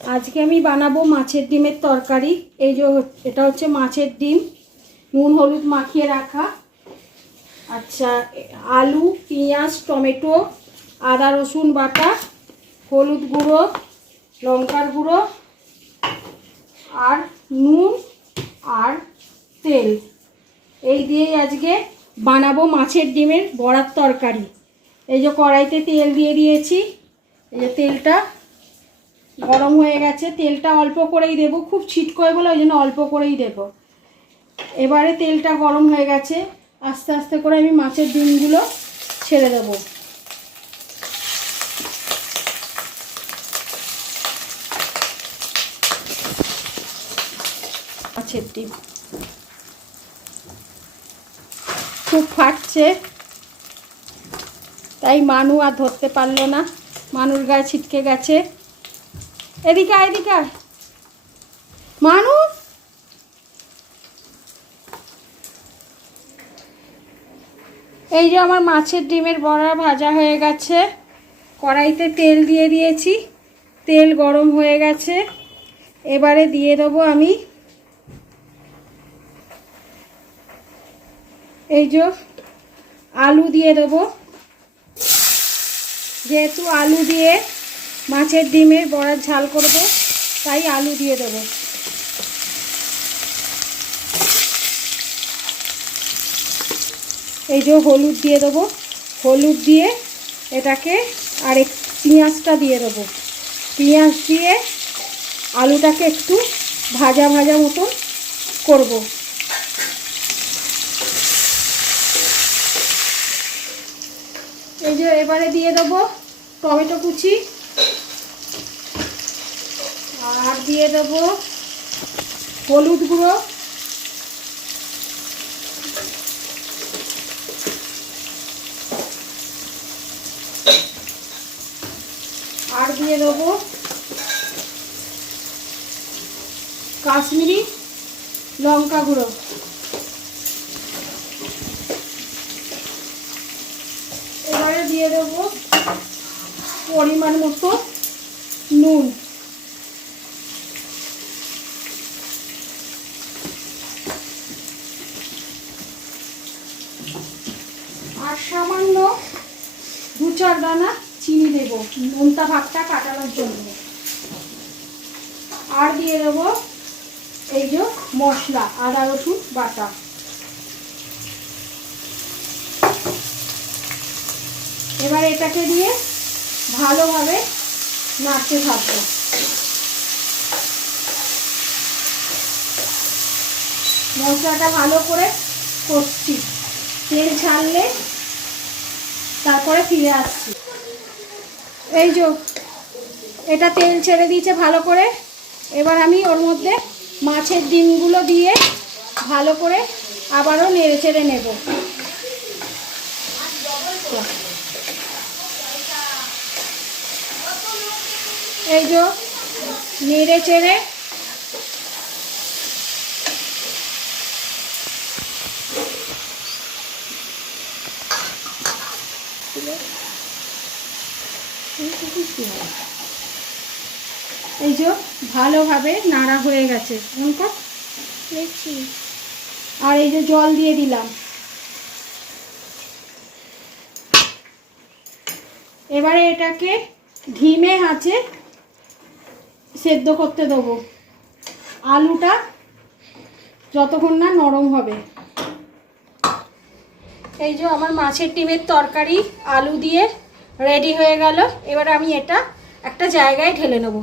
আজকে আমি বানাবো মাছের ডিমের তরকারি। এই যে এটা হচ্ছে মাছের ডিম, নুন হলুদ মাখিয়ে রাখা। আচ্ছা, আলু, পেঁয়াজ, টমেটো, আদা রসুন বাটা, হলুদ গুঁড়ো, লঙ্কার গুঁড়ো আর নুন আর তেল, এই দিয়েই আজকে বানাবো মাছের ডিমের বড়ার তরকারি। এই যে কড়াইতে তেল দিয়ে দিয়েছি, এই যে তেলটা গরম হয়ে গেছে। তেলটা অল্প করেই দেব, খুব ছিটকো হয়ে বলে ওই জন্য অল্প করেই দেব। এবারে তেলটা গরম হয়ে গেছে, আস্তে আস্তে করে আমি মাছের ডিমগুলো ছেড়ে দেব। মাছের ডিম খুব ফাটছে, তাই মানু আর ধরতে পারলো না, মানুর গায়ে ছিটকে গেছে। এদিকে আয়, এদিকে আয় মানু। এই যে আমার মাছের ডিমের বড়া ভাজা হয়ে গেছে। কড়াইতে তেল দিয়ে দিয়েছি, তেল গরম হয়ে গেছে। এবারে দিয়ে দেবো আমি এই যে আলু দিয়ে দেবো। যেহেতু আলু দিয়ে মাছের ডিমের বড়ার ঝাল করব, তাই আলু দিয়ে দেবো। এই যে হলুদ দিয়ে দেবো, হলুদ দিয়ে এটাকে আর পেঁয়াজটা দিয়ে দেবো। পেঁয়াজ দিয়ে আলুটাকে একটু ভাজা ভাজা মতো করব। এই যে এবারে দিয়ে দেবো টমেটো কুচি, আর দিয়ে দেবো হলুদ গুঁড়ো, আর দিয়ে দেবো কাশ্মীরি লঙ্কা গুঁড়ো। এবারে দিয়ে দেবো পরিমাণ মতো নুন। আর সামান্য 2-4 দানা চিনি দেব নোনতা ভাবটা কাটানোর জন্য। আর দিয়ে দেবো এই যে মশলা, আদা রসুন বাটা। এবার এটাকে দিয়ে ভালোভাবে নাড়তে থাকবো। মশলাটা ভালো করে কষছি, তেল ছাড়লে তারপরে ফিরে আসছি। এই যে এটা তেল ছেড়ে দিয়েছে ভালো করে। এবার আমি ওর মধ্যে মাছের ডিমগুলো দিয়ে ভালো করে আবারও নেড়ে চেড়ে নেব। এই যে নেড়ে চেড়ে এই যে ভালোভাবে নাড়া হয়ে গেছে। দেখছি। আর এই যে জল দিয়ে দিলাম। এবারে এটাকে ধিমে আঁচে সেদ্ধ করতে দেবো, আলুটা যতক্ষণ না নরম হবে। এই যে আমার মাছের ডিমের তরকারি আলু দিয়ে রেডি হয়ে গেল। এবার আমি এটা একটা জায়গায় ঢেলে নেব।